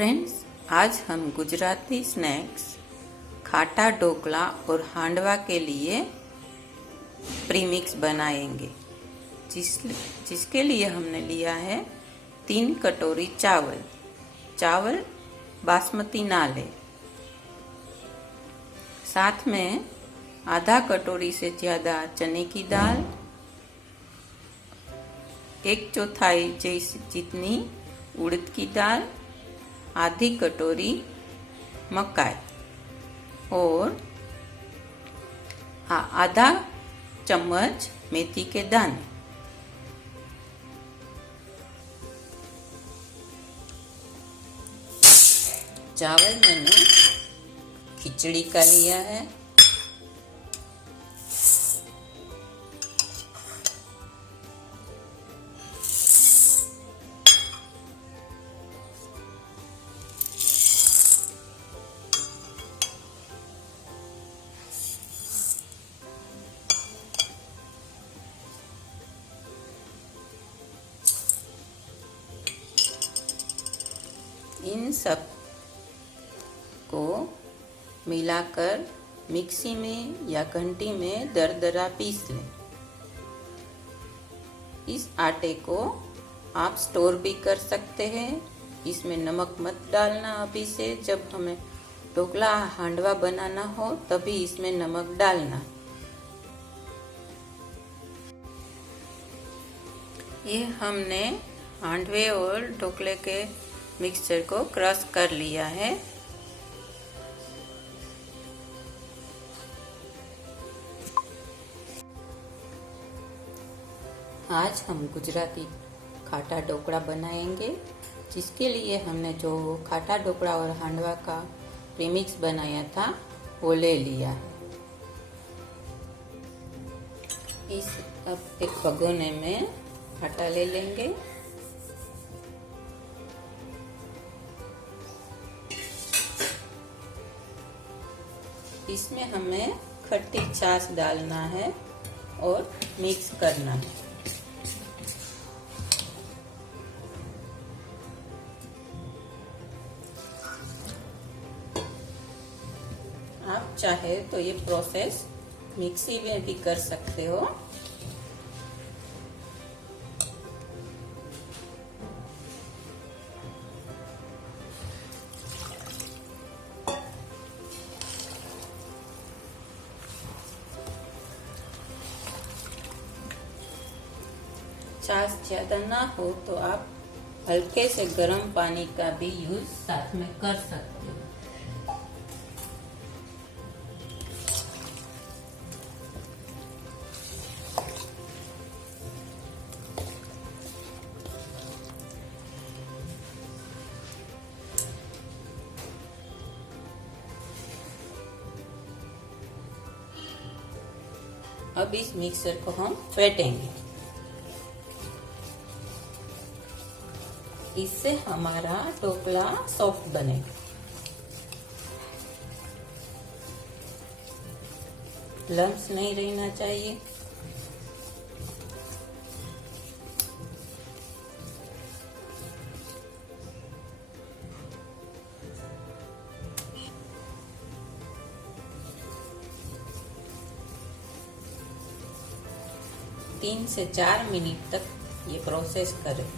Friends, आज हम Gujarati snacks खाटा ढोकला और हांडवा के लिए प्रीमिक्स बनाएंगे। जिसके लिए हमने लिया है 3 कटोरी चावल बासमती ना ले। साथ में आधा कटोरी से ज़्यादा चने की दाल, 1/4 जितनी उड़द की दाल, आधी कटोरी मकाई और आधा चम्मच मेथी के दाने। चावल मैंने खिचड़ी का लिया है। इन सब को मिलाकर मिक्सी में या घंटी में दरदरा पीस लें। इस आटे को आप स्टोर भी कर सकते हैं। इसमें नमक मत डालना अभी से, जब हमें ढोकला हांडवा बनाना हो तभी इसमें नमक डालना। ये हमने हांडवे और ढोकले के मिक्सचर को क्रश कर लिया है। आज हम गुजराती खाटा ढोकला बनाएंगे। जिसके लिए हमने जो खाटा ढोकला और हांडवा का प्रीमिक्स बनाया था वो ले लिया है। अब एक भगोने में आटा ले लेंगे। इसमें हमें खट्टी छाछ डालना है और मिक्स करना है। आप चाहे तो ये प्रोसेस मिक्सी में भी कर सकते हो। छाछ ज्यादा ना हो तो आप हल्के से गर्म पानी का भी यूज साथ में कर सकते हो। अब इस मिक्सर को हम फेंटेंगे। इससे हमारा ढोकला सॉफ्ट बनेगा। लम्स नहीं रहना चाहिए। तीन से 4 मिनट तक ये प्रोसेस करें।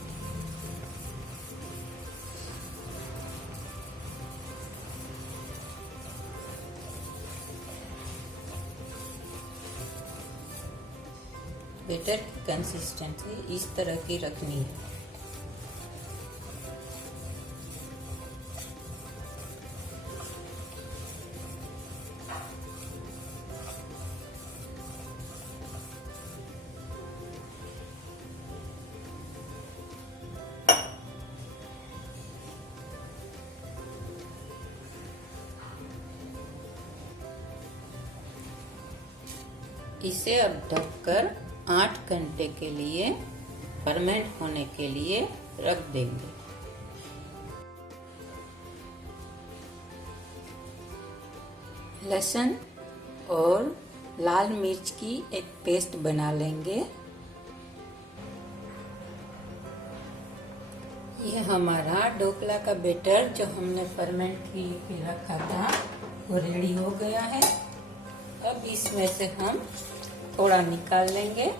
बैटर की कंसिस्टेंसी इस तरह की रखनी है। इसे अब ढककर 8 घंटे के लिए फर्मेंट होने के लिए रख देंगे। लहसुन और लाल मिर्च की एक पेस्ट बना लेंगे। ये हमारा ढोकला का बैटर जो हमने फर्मेंट के रखा था वो रेडी हो गया है। अब इसमें से हम थोड़ा निकाल लेंगे।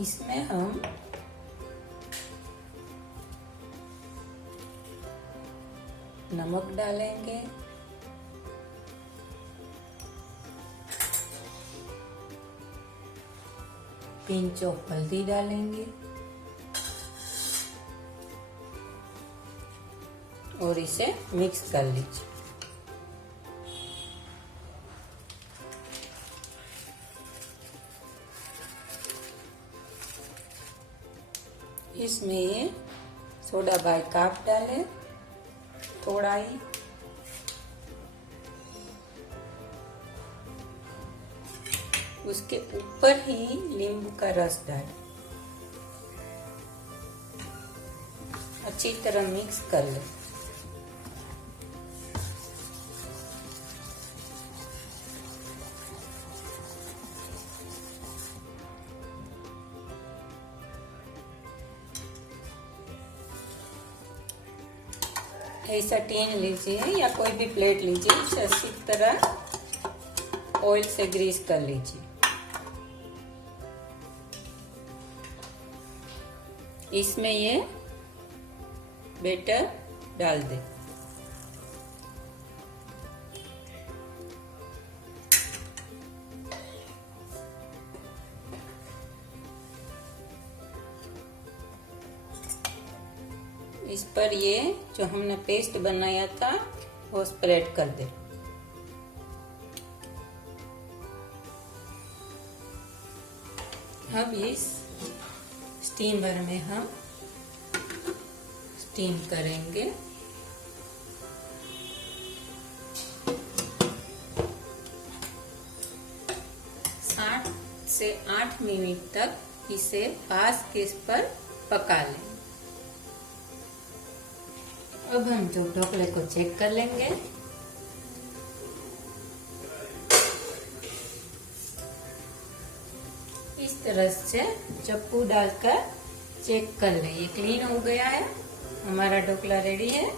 इसमें हम नमक डालेंगे, पिंच ऑफ हल्दी डालेंगे और इसे मिक्स कर लीजिए। इसमें ये सोडा बाइकार्ब डालें थोड़ा ही, उसके ऊपर ही नींबू का रस डालें, अच्छी तरह मिक्स कर लें। ऐसा टीन लीजिए या कोई भी प्लेट लीजिए, इसे अच्छी तरह ऑयल से ग्रीस कर लीजिए। इसमें ये बैटर डाल दें। इस पर ये जो हमने पेस्ट बनाया था वो स्प्रेड कर दे। अब इस स्टीमर में हम स्टीम करेंगे। सात से 8 मिनट तक इसे फास्ट गैस पर पका लें। अब हम जो ढोकले को चेक कर लेंगे। इस तरह से चप्पू डालकर चेक कर लें। ये क्लीन हो गया है, हमारा ढोकला रेडी है।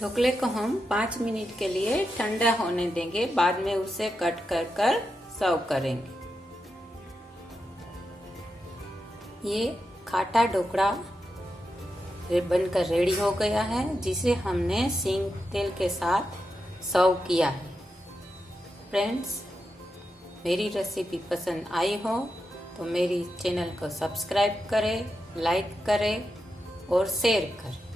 ढोकले को हम 5 मिनट के लिए ठंडा होने देंगे, बाद में उसे कट कर सर्व करेंगे। ये खाटा ढोकला बनकर रेडी हो गया है, जिसे हमने सींग तेल के साथ सर्व किया है। फ्रेंड्स, मेरी रेसिपी पसंद आई हो तो मेरी चैनल को सब्सक्राइब करें, लाइक करें और शेयर करें।